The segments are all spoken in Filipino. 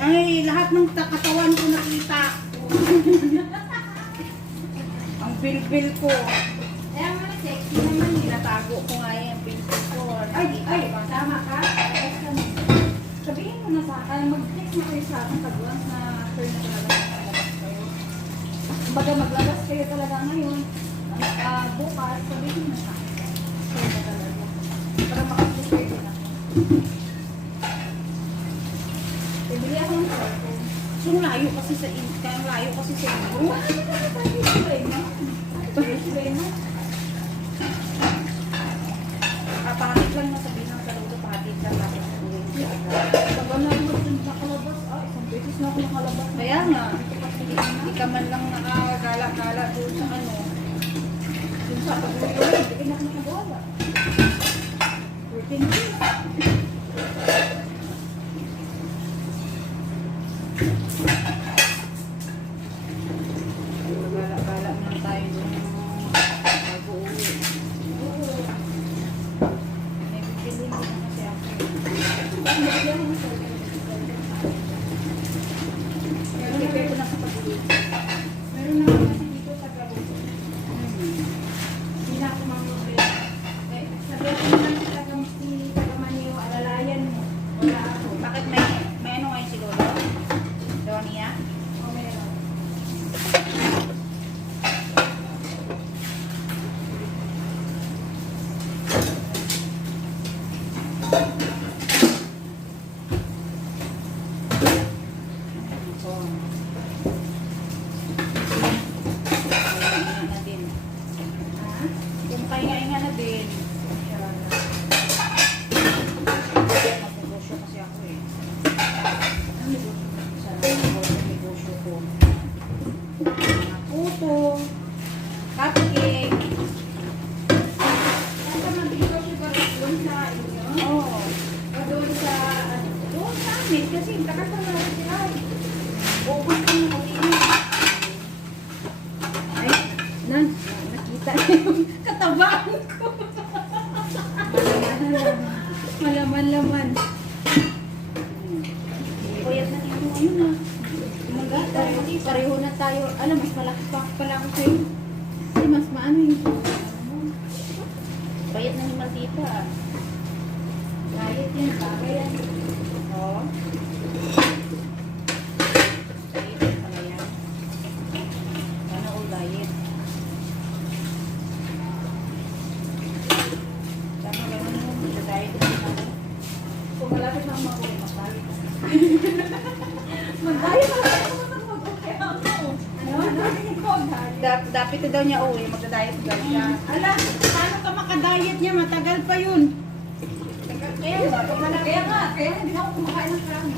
Ay, lahat ng katawan ko nakita. Ang bilbil ko. Kaya mga sexy naman, tinatago ko nga yung bilbil ko. Ay, Tama ka? Sabihin mo na sa akin, mag-text mo kayo sa akin pag-once na sure na talaga maglabas kayo. Kumbaga maglabas kayo talaga ngayon. Bukas, sabihin mo sa akin. Sure na talaga. Para makaprepare din ako. Bibili ako ng cellphone. so layo kasi sa kaya layo kasi sa inyo. Kapatid lang nasabihin ng saludo, patid lang natin. Tagal na naman dun nakalabas. Isang beses na ako nakalabas. Kaya nga, hindi ka man lang nakagala-gala doon sa ano. Dun sa pag-uwi, hindi na ako nakagawa. 14 days. Gala-gala naman tayo doon pag-uwi. May bibili mo na kasi ako. Prepare ko na sa pag-uwi. Meron na ako kasi dito sa Galuto. Hindi na ako mamuli. Sabi ko naman si Tagamaniyo, alalayan mo. Wala ako. Bakit may ano ngayon siguro? Donia? O meron. So, pahinga na din. Ha? Kung pahinga na din. Mag-negosyo kasi ako eh. Ano negosyo? Sa negosyo ko. Puto. Cupcake. Kaya mag-negosyo ka rin doon sa inyo? Oo. O doon sa, Doon sa amin kasi takas na naman sila. Ubus ko yung kanina. ay, nakita yung katabaan ko. Malaman-laman. Puyat na din yung ano na. Pareho na tayo. Alam, mas malaki pa pala ako sa'yo. Kasi mas maano yung Payat na ni Maldita ah. diet yan. Bagay yan. Oo. Diet pala yan. Sana all diet. Tama ganun mo. Diet din ako. Kung malapit na makuha, magdiet. Mag-diet na ako. Mag-okay ako. Ano? Dapat ito daw niya uwi. Magda-diet daw siya. Ala, paano ka makadiet niya? Matagal pa yun. Kaya hindi na ako kumakain ng karami.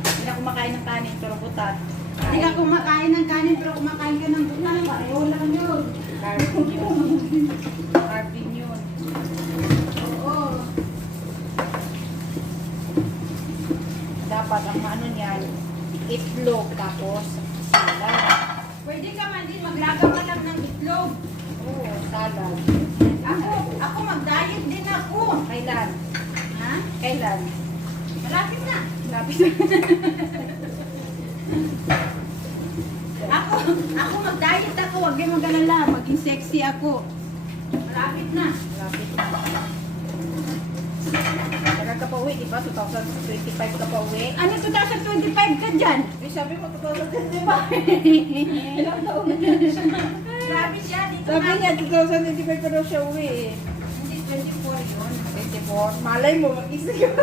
Hindi na kumakain ng kanin pero butat. Hindi ka kumakain ng kanin pero kumakain ka ng butan. Pareho lang yun. Carb yun. Carb din yun. Oo. Dapat ang ano niyan, itlog tapos salad. Pwede ka man din maglaga ka lang ng itlog. Oo, salad. Ako mag-diet din ako. Kailan? Ha? Kailan? Malapit na. Lapis na. Ako mag-diet ako. Huwag kayong mag-alala. Maging sexy ako. Malapit na. Lapis na. Tagal ka pa uwi, di ba? 2025 ka pa uwi. Ano 2025 ka dyan? Eh, sabi mo 2025. Ilang taon na siya. Grabe siya. Dito Sabi na. niya 2025 pa daw siya uwi eh. Hindi, 24 yun. 24. Malay mo, mag-isip yun.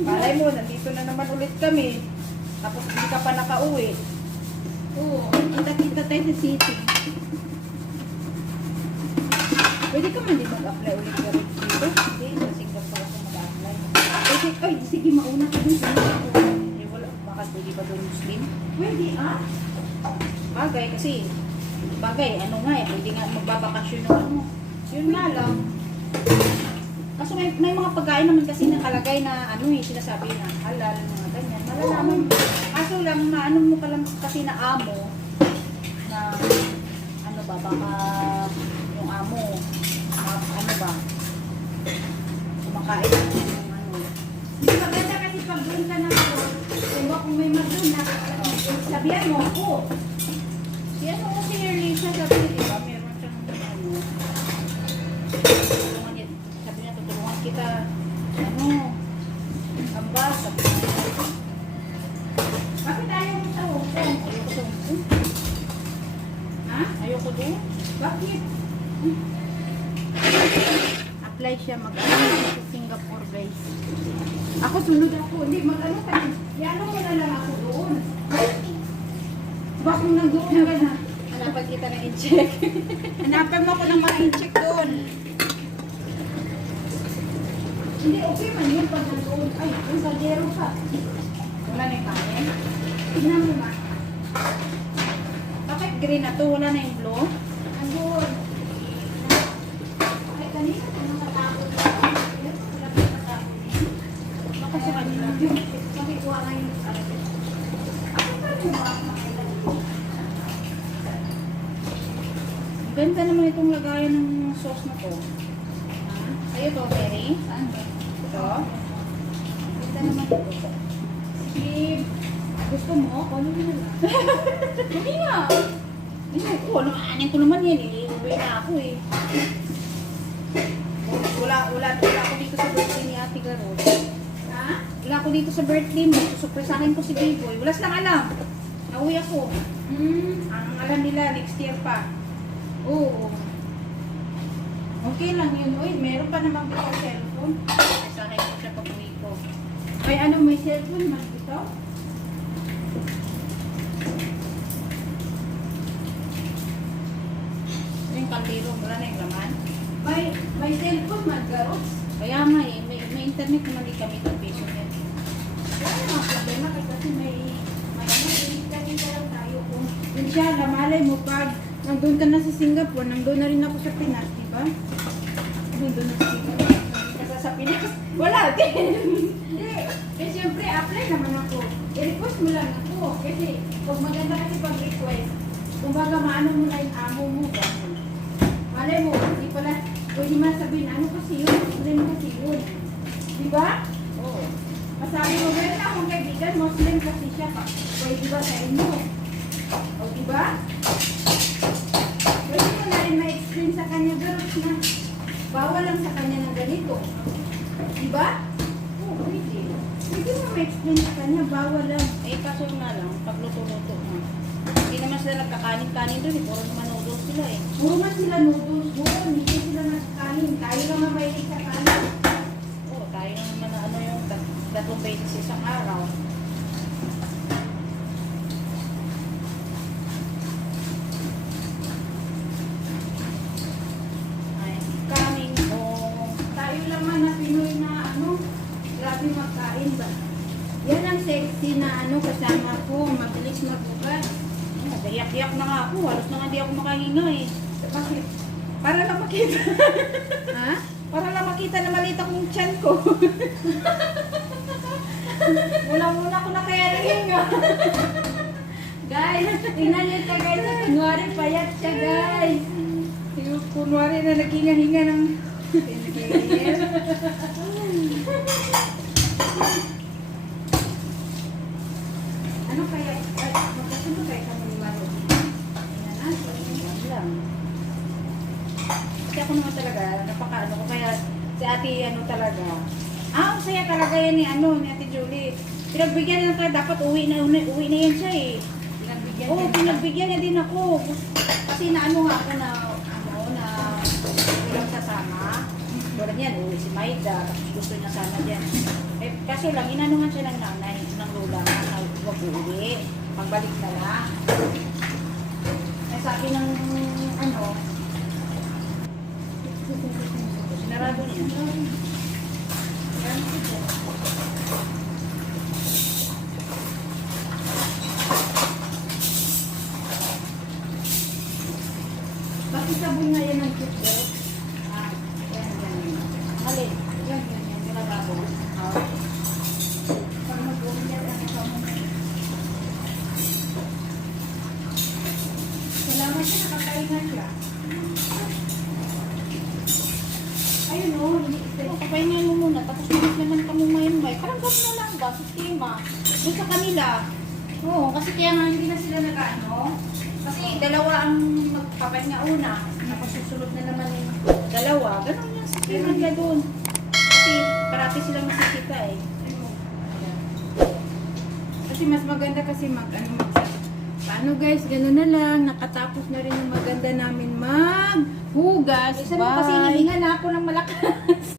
Malay mo, nandito na naman ulit kami. Tapos hindi ka pa nakauwi. Oo. Kita-kita tayo sa city. Pwede ka man di mag-apply ulit ka rin dito. Hindi, sa Singapore ako mag-apply. Ay, sige, mauna ka dun. Hindi, wala. Baka pwede ba doon Muslim? Pwede ah? Bagay kasi. Bagay, ano nga eh. Pwede nga magbabakasyon ng ano. Yun nga lang. Kaso may mga pagkain naman kasi nakalagay na ano eh, sinasabi na halal, mga ganyan. Malalaman mo. Kaso lang, maano mo ka lang kasi na amo na ano ba, baka yung amo, ano ba, kumakain ng ano. Hindi maganda kasi pag doon ka na ako, kung may mag-doon na, sabihan mo ako. Si ano ko si Erlisa sabi niya, di ba, meron siyang ano, tutulungan niya, sabi niya, tutulungan kita, ano, ambas, sabi niya, Bakit ayaw mo sa Hong Kong? ayoko doon. Ha? Ayoko doon. Bakit? Apply siya mag-apply sa Singapore, guys. Ako sunod ako. Hindi, mag-ano ka na. Iano mo na lang ako doon. Bakit nandoon ka na? Hanapan kita ng in-check. Hanapan mo ako ng mga in-check doon. Hindi, okay man yun pag nandoon. Ay, kung salgero ka. Wala na yung kanin. Tignan mo ma. Bakit green na to? Wala na yung blue? Nandoon. Ay, kanina ko nakatakot. Wala ko nakatakot. Baka sa kanila. Makikuha nga yung ako pa rin mo ako makailan. Ang ganda naman itong lagayan ng sauce na to. Sa'yo to, Mary? Saan ba? Ito? Ang ganda naman ito. Sige. Gusto mo? Ano mo na lang? Hindi nga. Hindi ko. Anin ko naman yan eh. Uwi na ako eh. Wala ako dito sa birthday ni Ate Garot. Ha? Wala ako dito sa birthday mo. Susurpresahin ko si Bayboy. Wala silang alam. Nauwi ako. Ang alam nila, next year pa. Oo. Okay lang yun. Uy, meron pa namang dito cellphone. Susurpresahin ko siya pag uwi ko. Ay, ano, may cellphone man dito? Yung kaldero, wala na yung laman. May cellphone man, Garots. Kaya nga eh, may internet naman di kami ng piso yan. Wala naman problema kasi may kita lang tayo kung Yun siya, lamalay mo pag nandun ka na sa Singapore, nandun na rin ako sa Pinas, di ba? Nandun na sa Singapore, nandun ka sa Pinas. Wala din! hindi. Eh, siyempre, apply naman ako. I-request mo lang ako. Kasi, pag maganda kasi pag-request, kumbaga maano mo na yung amo mo. Ganun. Malay mo, hindi pala, pwede man sabihin, ano kasi yun? Muslim kasi yun. Di ba? Oo. Masabi mo, meron akong kaibigan, Muslim kasi siya. Pwede ba sa inyo? O, di ba? Pwede mo na rin ma-explain sa kanya, Garots, na bawal lang sa kanya ng ganito. Di ba? Oo, pwede. Pwede mo ma-explain sa kanya, bawal lang. Eh, kaso nga lang, pagluto-luto mo. Hindi naman sila nagkakanin-kanin doon eh, puro naman noodles sila eh. Puro man sila noodles, puro, hindi sila nagkain. Tayo lang ang mahilig sa kanin. Oo, tayo naman na ano yung 3 beses isang araw. Ay, coming home. Tayo lang man na Pinoy na ano, grabe magkain ba? Yan ang sexy na ano kasama ko, mabilis magugat. Nagayak-yak na nga ako, halos na nga hindi ako makahinga eh. Bakit? Para lang makita. Ha? Para lang makita na maliit akong tiyan ko. Mula-muna ako na kaya nahinga. Guys, tingnan niyo ito guys, kunwari payat siya guys. Yung kunwari na naghinga-hinga ng... Ano kaya, magkasunod kayo sa mga laro? Tingnan natin. Yan lang. Kasi ako naman talaga, napaka-ano ko, kaya si ate ano talaga. Ang saya talaga yan ni Ate Julie. Pinagbigyan niya talaga, dapat uwi na yan siya eh. Pinagbigyan Oo, niya. pinagbigyan niya din ako. Kasi naano nga ako na walang sasama. Tulad niyan, uwi si Maida, gusto niya sana dyan. Eh, kaso lang, inanuhan siya ng nanay, ng lola, na Huwag uuwi. Pagbalik na lang. Eh, sabi ng ano, sinarado niya. Bakit sabon nga yan ng toothbrush? Ah, yan, yan. Alin? Yan, yan, yan. Sinarado. Ah. Pag mag-umiyak ang sabon. Salamat siya, nakakaingan siya. Ayun o, Papahingan mo muna, tapos ulit naman ka mo may. Parang gano'n na lang ba, sistema. Doon sa kanila. Oo, kasi kaya nga hindi na sila nag-ano. Kasi dalawa ang magpapahinga una, tapos susunod na naman yung dalawa. Gano'n yung sistema nila doon. Kasi parati silang masisita eh. kasi mas maganda kasi paano guys, gano'n na lang. Nakatapos na rin yung maganda namin maghugas. Isa mo kasi hiningan na ako ng malakas.